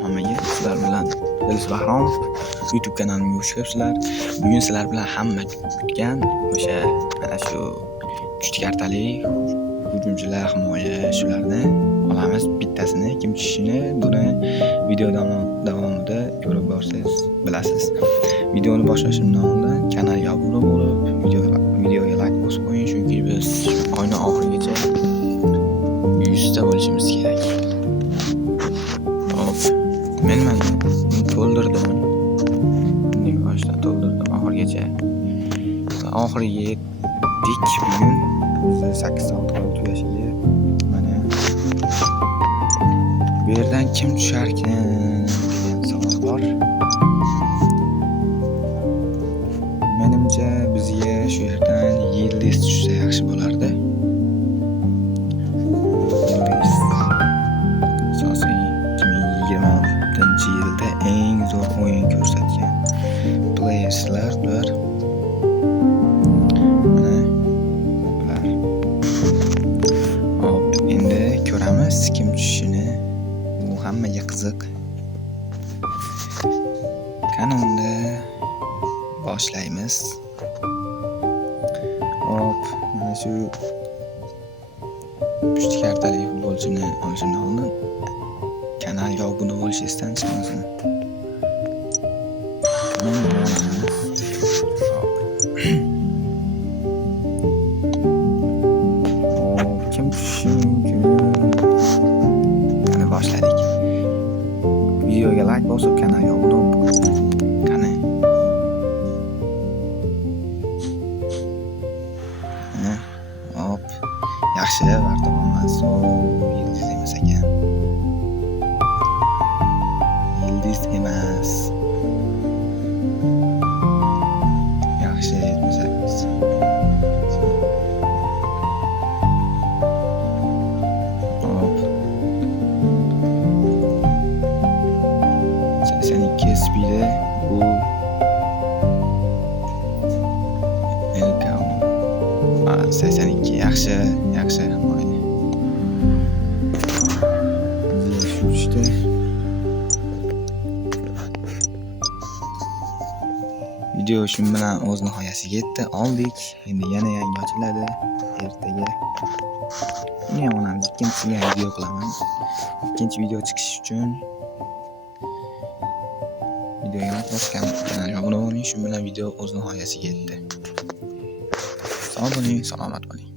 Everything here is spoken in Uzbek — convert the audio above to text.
Hammaga sizlar bilan Dilis Bahromov YouTube kanalimga xush kelibsizlar. Bugun sizlar bilan hamma kutgan o'sha mana shu 3 kartali hujumchilar, himoya shularni olamiz. Bittasini kim tushishini buni video davomida ko'rib borsangiz bilasiz. Videoni boshlashimdan oldin kanalga obuna bo'lib, videoga like bosib qo'ying, chunki biz oyning oxirigacha 100 ta bo'lishimiz kerak. Men to'ldirdim. Boshdan to'ldirdim oxirigacha. Oxiriga yetdik. Bugun o'zi 8 soat qoldi tugashiga. Mana bu yerdan kim tusharkan degan savol bor. Menimcha bizga shu yerdan Yildiz tushsa yaxshi bo'lardi. Yilda eng zo'r o'yin ko'rsatgan playerslar ular. Mana ular. Hop, endi ko'ramiz kim tushishini. Bu hammaga qiziq. Qani unda boshlaymiz. Hop, mana shu 3 kartali futbolchini olishimdan oldin kanalga obuna bo'lishingizdan chiqmasin. Kim tushishi mumkin? Mana boshladik. Videoga like bosib, kanalga obuna bo'ling. Qani. Hop. Yaxshi, vartoqmas. Yildiz emas ekan. Yildiz emas. Yaxshi etmasamiz. Hop. 82 speedi bu Elkam. 82 yaxshi. Mayli. Shurishdi. Video shu bilan o'z nihoyasiga yetdi. Oldik. Endi yana yangi ochiladi. Ertaga yana olamiz. Ikkinchisiga video qilaman. Ikkinchi video chiqishi uchun videoga like bosgan, kanalga obuna bo'ling. Shu bilan video o'z nihoyasiga yetdi. Sog' bo'ling, salomat bo'ling.